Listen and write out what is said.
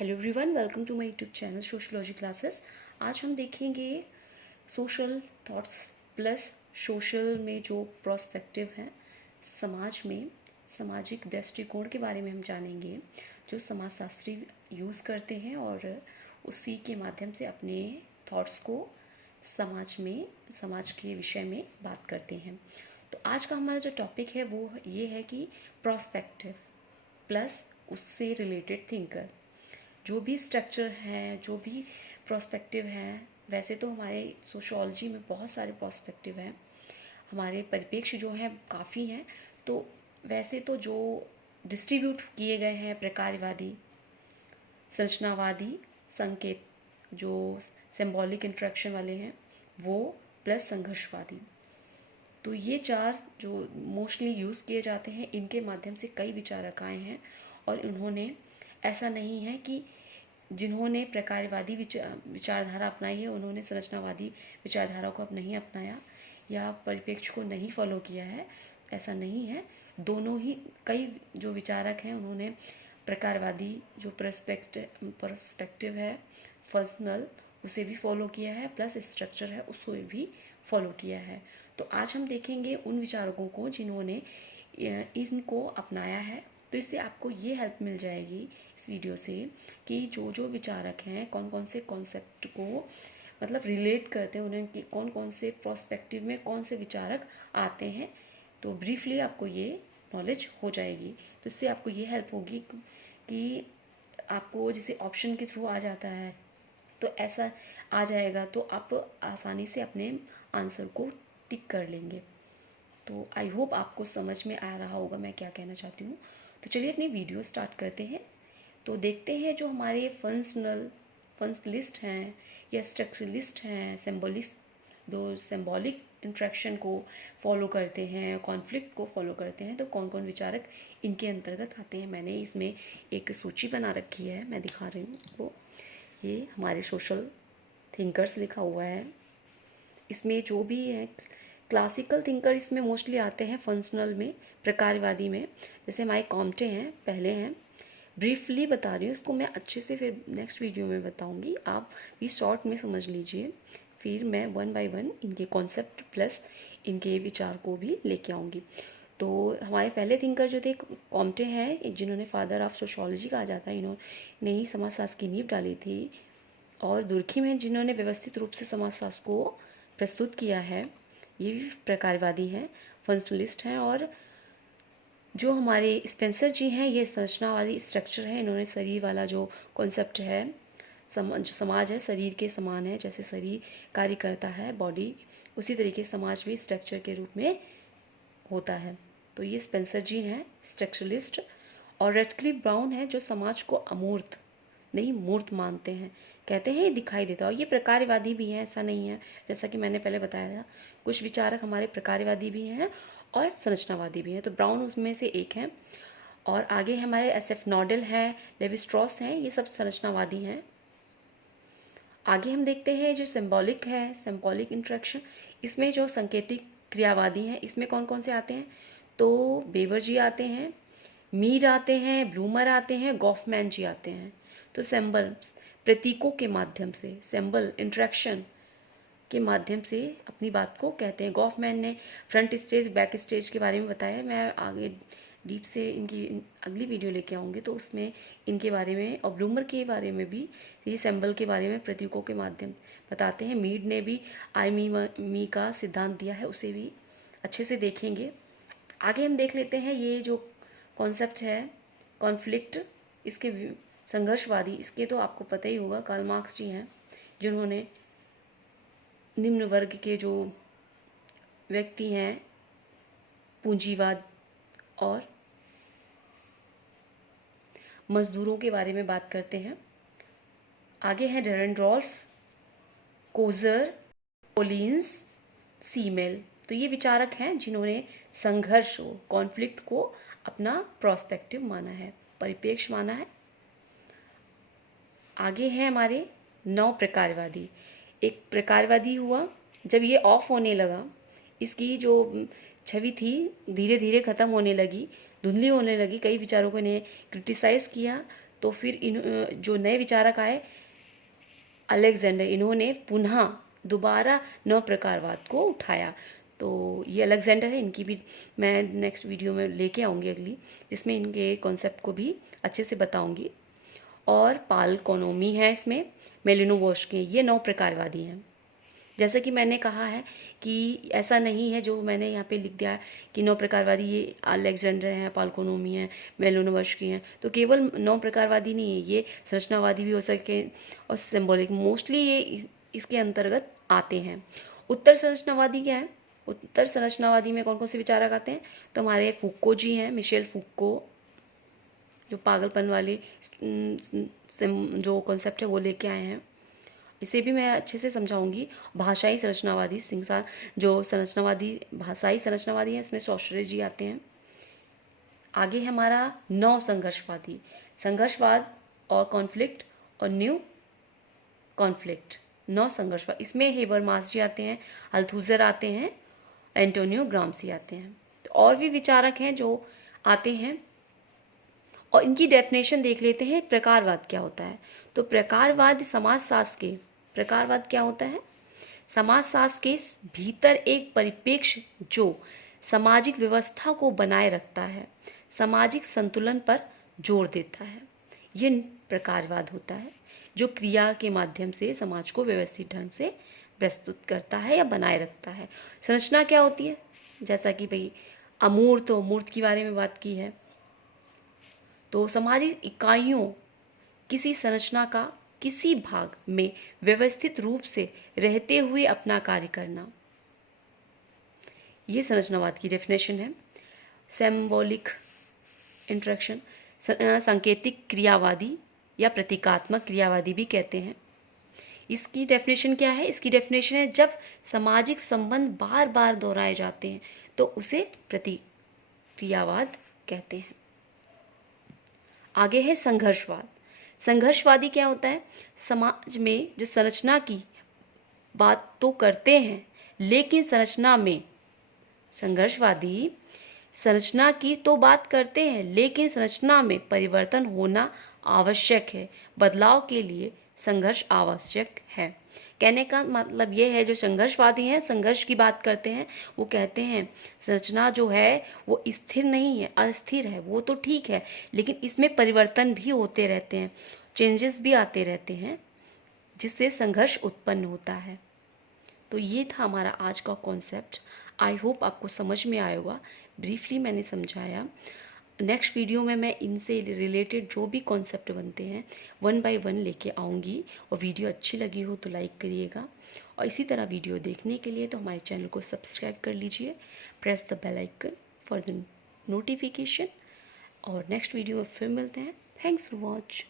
Hello everyone, welcome to my YouTube channel sociology classes. आज हम देखेंगे सोशल थॉट्स प्लस सोशल में जो प्रोस्पेक्टिव हैं समाज में, सामाजिक दृष्टिकोण के बारे में हम जानेंगे जो समाजशास्त्री यूज़ करते हैं और उसी के माध्यम से अपने थॉट्स को समाज के विषय में बात करते हैं। तो आज का हमारा जो टॉपिक है वो ये है कि प्रोस्पेक्टिव प्लस उससे रिलेटेड थिंकर। जो भी स्ट्रक्चर हैं, जो भी प्रोस्पेक्टिव हैं, वैसे तो हमारे सोशियोलॉजी में बहुत सारे प्रोस्पेक्टिव हैं, हमारे परिप्रेक्ष्य जो हैं काफ़ी हैं। तो वैसे तो जो डिस्ट्रीब्यूट किए गए हैं प्रकारवादी, संरचनावादी, संकेत जो सिंबॉलिक इंटरेक्शन वाले हैं वो, प्लस संघर्षवादी। तो ये चार जो मोस्टली यूज़ किए जाते हैं, इनके माध्यम से कई विचारक आए हैं और उन्होंने, ऐसा नहीं है कि जिन्होंने प्रकारवादी विचारधारा अपनाई है उन्होंने संरचनावादी विचारधारा को अब नहीं अपनाया या परिप्रेक्ष्य को नहीं फॉलो किया है, ऐसा नहीं है। दोनों ही कई जो विचारक हैं उन्होंने प्रकारवादी जो पर्सपेक्टिव है फंक्शनल, उसे भी फॉलो किया है, प्लस स्ट्रक्चर है उसको भी फॉलो किया है। तो आज हम देखेंगे उन विचारकों को जिन्होंने इनको अपनाया है। तो इससे आपको ये हेल्प मिल जाएगी इस वीडियो से कि जो जो विचारक हैं कौन कौन से कॉन्सेप्ट को मतलब रिलेट करते हैं, उन्हें कि कौन कौन से प्रोस्पेक्टिव में कौन से विचारक आते हैं। तो ब्रीफली आपको ये नॉलेज हो जाएगी। तो इससे आपको ये हेल्प होगी कि आपको जैसे ऑप्शन के थ्रू आ जाता है तो ऐसा आ जाएगा तो आप आसानी से अपने आंसर को टिक कर लेंगे। तो आई होप आपको समझ में आ रहा होगा मैं क्या कहना चाहती हूँ। तो चलिए अपनी वीडियो स्टार्ट करते हैं। तो देखते हैं जो हमारे फंक्शनलिस्ट हैं या स्ट्रक्चरलिस्ट हैं, सिंबॉलिक इंट्रैक्शन को फॉलो करते हैं, कॉन्फ्लिक्ट को फॉलो करते हैं, तो कौन कौन विचारक इनके अंतर्गत आते हैं। मैंने इसमें एक सूची बना रखी है, मैं दिखा रही हूँ आपको। ये हमारे सोशल थिंकर्स लिखा हुआ है। इसमें जो भी है क्लासिकल थिंकर इसमें मोस्टली आते हैं, फंक्शनल में, प्रकारवादी में। जैसे हमारे कॉम्टे हैं, पहले हैं। ब्रीफली बता रही हूँ इसको मैं, अच्छे से फिर नेक्स्ट वीडियो में बताऊँगी, आप भी शॉर्ट में समझ लीजिए। फिर मैं वन बाय वन इनके कॉन्सेप्ट प्लस इनके विचार को भी लेके आऊँगी। तो हमारे पहले थिंकर जो थे कॉम्टे हैं, जिन्होंने फादर ऑफ सोशोलॉजी कहा जाता है, इन्होंने ही समाजशास्त्र की नींव डाली थी। और दुर्खिम हैं जिन्होंने व्यवस्थित रूप से समाजशास्त्र को प्रस्तुत किया है, ये भी प्रकारवादी हैं, फंक्शनलिस्ट हैं। और जो हमारे स्पेंसर जी हैं ये संरचनावादी स्ट्रक्चर है। इन्होंने शरीर वाला जो कॉन्सेप्ट है, जो समाज है शरीर के समान है, जैसे शरीर कार्य करता है बॉडी, उसी तरीके समाज भी स्ट्रक्चर के रूप में होता है। तो ये स्पेंसर जी हैं स्ट्रक्चरलिस्ट। और रेडक्लिफ ब्राउन है जो समाज को अमूर्त नहीं मूर्त मानते हैं, कहते हैं ये दिखाई देता है। और ये प्रकारवादी भी हैं, ऐसा नहीं है, जैसा कि मैंने पहले बताया था कुछ विचारक हमारे प्रकारवादी भी हैं और संरचनावादी भी हैं। तो ब्राउन उसमें से एक हैं। और आगे हमारे SF नॉडेल हैं, लेवी स्ट्रॉस हैं, ये सब संरचनावादी हैं। आगे हम देखते हैं जो सिंबॉलिक है, सिंबॉलिक इंट्रैक्शन, इसमें जो संकेतिक क्रियावादी हैं, इसमें कौन कौन से आते हैं, तो बेवर जी आते हैं, मीड आते हैं, ब्लूमर आते हैं, गॉफमैन जी आते हैं। तो सिंबल प्रतीकों के माध्यम से, सिंबल इंट्रैक्शन के माध्यम से अपनी बात को कहते हैं। गॉफमैन ने फ्रंट स्टेज बैक स्टेज के बारे में बताया, मैं आगे डीप से इनकी अगली वीडियो लेके आऊँगी तो उसमें इनके बारे में, और ब्लूमर के बारे में भी, ये सिंबल के बारे में प्रतीकों के माध्यम बताते हैं। मीड ने भी आई मी का सिद्धांत दिया है, उसे भी अच्छे से देखेंगे। आगे हम देख लेते हैं ये जो कॉन्सेप्ट है कॉन्फ्लिक्ट, इसके संघर्षवादी, इसके तो आपको पता ही होगा, कार्ल मार्क्स जी हैं जिन्होंने निम्न वर्ग के जो व्यक्ति हैं, पूंजीवाद और मजदूरों के बारे में बात करते हैं। आगे है डेरेंड्रॉल्फ, कोजर, कोलिन्स, सीमेल। तो ये विचारक हैं जिन्होंने संघर्ष को, कॉन्फ्लिक्ट को अपना प्रोस्पेक्टिव माना है, परिप्रेक्ष्य माना है। आगे है हमारे 9 प्रकारवादी। एक प्रकारवादी हुआ जब ये ऑफ होने लगा, इसकी जो छवि थी धीरे धीरे ख़त्म होने लगी, धुंधली होने लगी, कई विचारकों ने क्रिटिसाइज़ किया, तो फिर जो नए विचारक आए अलेक्जेंडर, इन्होंने पुनः दोबारा नव प्रकारवाद को उठाया। तो ये अलेक्जेंडर है, इनकी भी मैं नेक्स्ट वीडियो में लेके आऊँगी अगली, जिसमें इनके कॉन्सेप्ट को भी अच्छे से बताऊँगी। और पाल कोनोमी है इसमें, मेलिनोवस्की, ये नौ प्रकारवादी हैं। जैसा कि मैंने कहा है कि ऐसा नहीं है जो मैंने यहाँ पे लिख दिया है कि नौ प्रकारवादी ये अलेक्जेंडर हैं, पालकोनोमी हैं, मेलिनोवस्की हैं, तो केवल नौ प्रकारवादी नहीं है, ये संरचनावादी भी हो सके और सिंबॉलिक, मोस्टली ये इसके अंतर्गत आते हैं। उत्तर संरचनावादी क्या है? उत्तर संरचनावादी में कौन कौन से विचारक आते हैं? तो हमारे फूको जी हैं, मिशेल फूको, जो पागलपन वाले जो कॉन्सेप्ट है वो लेके आए हैं। इसे भी मैं अच्छे से समझाऊंगी। भाषाई संरचनावादी, सिंगसा जो संरचनावादी भाषाई संरचनावादी है, इसमें सॉशरे जी आते हैं। आगे है हमारा नौ संघर्षवादी, संघर्षवाद और कॉन्फ्लिक्ट और न्यू कॉन्फ्लिक्ट, नौ संघर्षवाद। इसमें हेबरमास जी आते हैं, अल्थुजर आते हैं, एंटोनियो ग्राम्सी आते हैं। तो और भी विचारक हैं जो आते हैं और इनकी डेफिनेशन देख लेते हैं। प्रकारवाद क्या होता है? तो प्रकारवाद समाजशास्त्र के, प्रकारवाद क्या होता है? समाजशास्त्र के भीतर एक परिप्रेक्ष्य जो सामाजिक व्यवस्था को बनाए रखता है, सामाजिक संतुलन पर जोर देता है, ये प्रकारवाद होता है, जो क्रिया के माध्यम से समाज को व्यवस्थित ढंग से प्रस्तुत करता है या बनाए रखता है। संरचना क्या होती है? जैसा कि भाई अमूर्त और मूर्त के बारे में बात की है, तो सामाजिक इकाइयों किसी संरचना का किसी भाग में व्यवस्थित रूप से रहते हुए अपना कार्य करना, ये संरचनावाद की डेफिनेशन है। सिंबॉलिक इंटरेक्शन, सांकेतिक क्रियावादी या प्रतीकात्मक क्रियावादी भी कहते हैं। इसकी डेफिनेशन क्या है? इसकी डेफिनेशन है जब सामाजिक संबंध बार बार दोहराए जाते हैं तो उसे प्रतिक्रियावाद कहते हैं। आगे है संघर्षवाद। संघर्षवादी क्या होता है? समाज में जो संरचना की बात तो करते हैं लेकिन संरचना में, संघर्षवादी संरचना की तो बात करते हैं लेकिन संरचना में परिवर्तन होना आवश्यक है, बदलाव के लिए संघर्ष आवश्यक है। कहने का मतलब ये है, जो संघर्षवादी हैं संघर्ष की बात करते हैं, वो कहते हैं संरचना जो है वो स्थिर नहीं है, अस्थिर है, वो तो ठीक है, लेकिन इसमें परिवर्तन भी होते रहते हैं, चेंजेस भी आते रहते हैं, जिससे संघर्ष उत्पन्न होता है। तो ये था हमारा आज का कॉन्सेप्ट। आई होप आपको समझ में आया होगा। ब्रीफली मैंने समझाया। नेक्स्ट वीडियो में मैं इनसे रिलेटेड जो भी कॉन्सेप्ट बनते हैं 1 बाय 1 लेके आऊँगी, और वीडियो अच्छी लगी हो तो लाइक करिएगा, और इसी तरह वीडियो देखने के लिए तो हमारे चैनल को सब्सक्राइब कर लीजिए, press the bell icon for the notification, और नेक्स्ट वीडियो में फिर मिलते हैं। Thanks for watch.